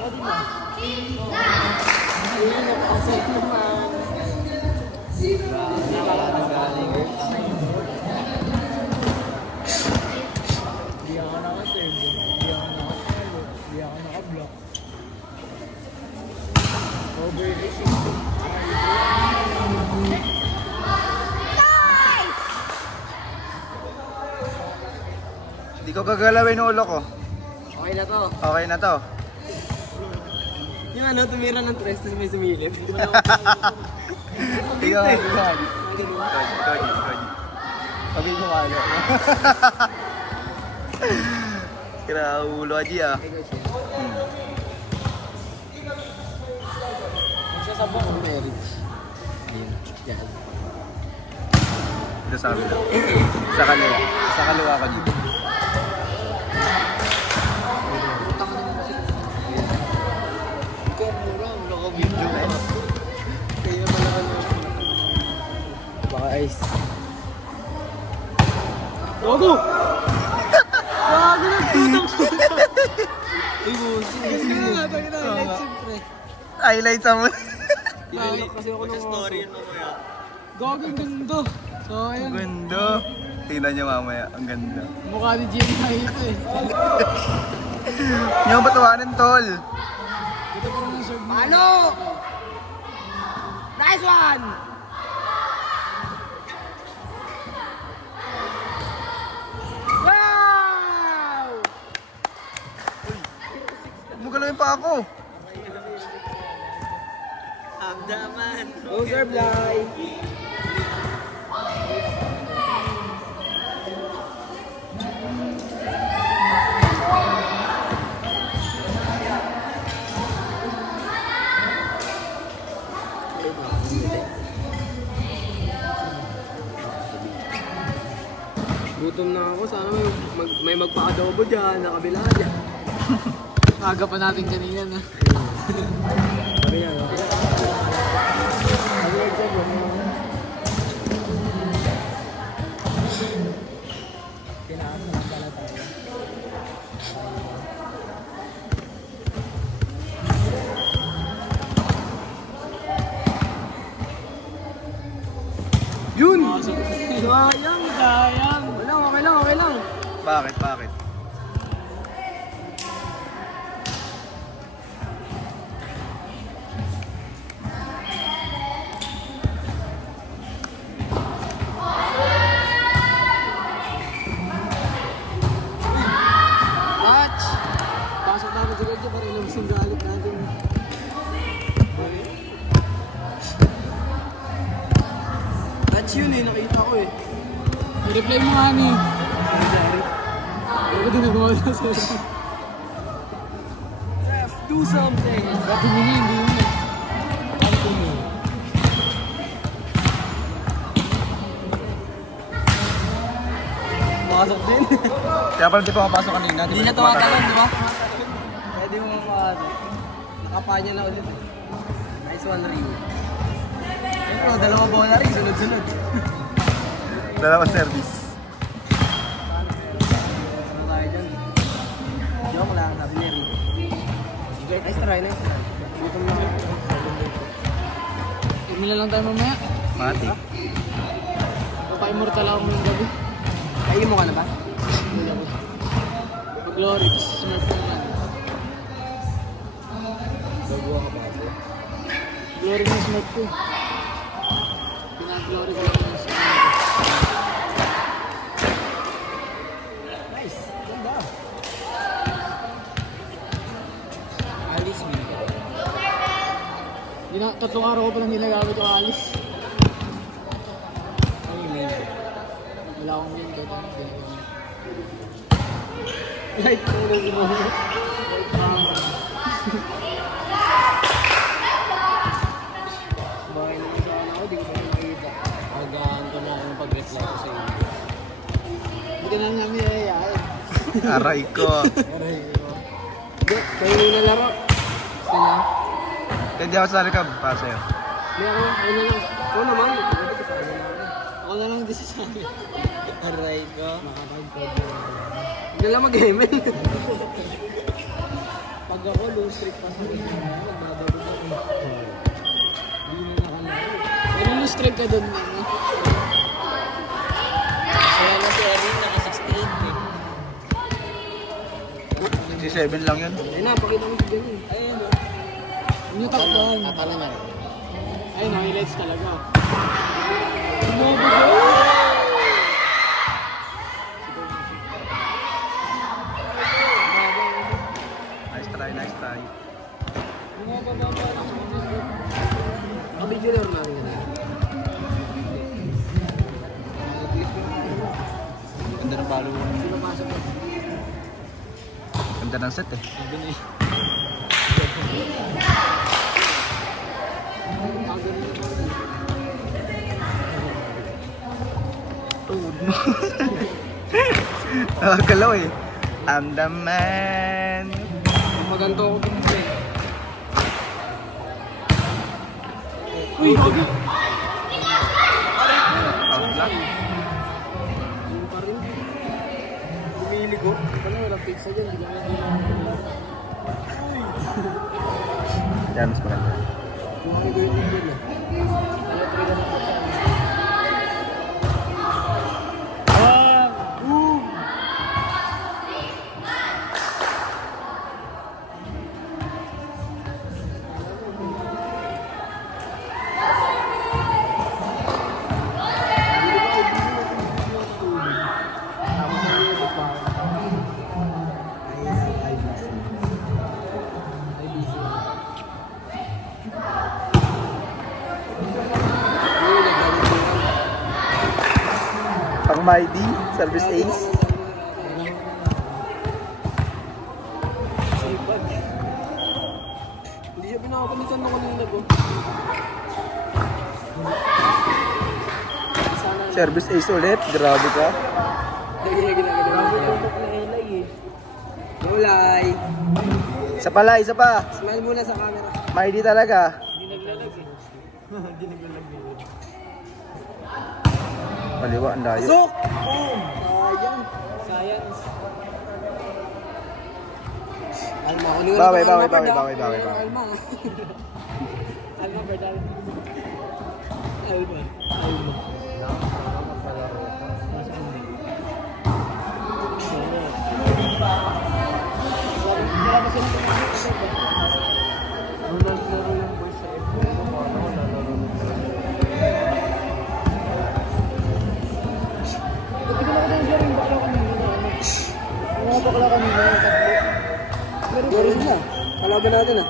ka din ah. Ayun, napasok naman. Nakakagaling. Hindi ako naka-serve. Hindi ako naka-follow. Hindi ako naka-block. Over-rating. Hindi ko gagalawin yung ulo ko. Okay na to. Okay na to. Yung ano, tumira ng tres, tapos may sumilip. Ikaw, ikaw. Sabi ko ano. Kira ulo aja ah. Magsasabak ang marriage. Yan. Ito sabi lang. Sa kaliwa. Sa kaliwa ka dito. Baka ice. Gogo! Gago na tutang puta! Ay, busin. Hindi na nga tayo na highlight siyempre. Highlight sa mo. Highlight kasi ako ng story yun mamaya. Gago, ang ganda. So, ayun. Ang ganda. Tingnan nyo mamaya. Ang ganda. Mukha ni Jimmy High ito eh. Yung batuwanin, tol. Ito pa rin ang serve mo. Palo! Nice one! Wow! Mugalawin pa ako. Abdaman! Go serve, Lai! Gutom na ako. Sana may magpa-adobo dyan. Nakabila dyan. Aga pa natin kanina na. Sabi niya, no? Kailangan na pala tayo. Yun! Sayang, sayang. Okay lang. Bakit? Bakit? Watch! Pasok namin sa gadyo para ilabas yung galit natin. Watch yun eh, nakita ko eh. I-reply mo nga ni. Ako din nagawa na sa'yo. Ref, do something! Ba't hindi yun eh. Makasok din. Kaya pala di pa mapasok kanina. Hindi na tumatalon, di ba? Pwede mo mapasok. Nakapanya na ulit. Nice one, Rio. Pero dalawa bola rin, sunod-sunod. Dalawang service. Ano tayo dyan? Joke lang, sabi niya Rio. Nice try. Gutom na ako. Tignan lang tayo mamaya. Mati. Pa-immortal ako ngayong gabi. Ay, mo ka na ba? Mag-glory, tapos smurf ko na. Gagawa ka ba ako? Glory na smurf ko. Pinag-glory ko lang na smurf. Nice! Ganda! Alice, man. Tatlong araw ko pa lang ginagamit yung Alice. Wala akong main dito. Light ko na si Momo. Bakit naman sa ako, di ko pa makikita. Agahan ko na akong pag-reply ko sa iyo. Hindi ka na namin ayayain. Aray ko. Kayo na laro. Gusto na? Hindi ako sa likab. Para sa'yo. Hindi ako na lang. Ako naman. Ako na lang din sa akin. Aray ko. Makapagpag. Hindi lang mag-gaming. Pag Pag ako, low streak pa sa rin. Nagdadabog ako. Hindi na nakalaro. Ano low streak ka doon? Kaya na si Erin, naka-16. 67 lang yun. Ayun na, pakita mo si Jenny. Ayun o. Yung takpan. Tatala na. Ayun, highlights talaga. Bumabog yun! Nice try. Bumababa lang sa mga. Kabidyo lang namin yun. Ganda ng palo. Sino pasok mo? Ganda ng set eh. Sabi niya. Tuhod mo. Nakagalaw eh. I'm the man. Maganto ako dito eh. Uy, gagi! Out lang. Yung pa rin. Bumili ko. Ano, walang pizza dyan. Hindi ka na Yan, mas maganda. Bumili ko yung tingin eh. Ano, pwede na pizza. Pang Mighty, service ace. Sipag. Hindi siya pinakapalitan na kanina ko. Service ace ulit, grabe ka. Grabe tutok na Elay eh. Ulay. Isa pala, isa pa. Smile muna sa camera. Mighty talaga. Hindi naglalag eh. Hindi naglalag eh. Maliwa, ang layo. Sok! Boom! Sayang. Science. Alma, kunin ko Bawi, na bawi, Alma, bawi, Berdal. bawi, bawi, bawi. Alma. Alma, Berdal. Alma. Alma. Nung naglaro yung boys sa F1, paano nalaro nung Hindi ko na laro yung bakla kanina. Yung mga bakla kanina, yung tatlo. Laro na. Kalaban natin ah.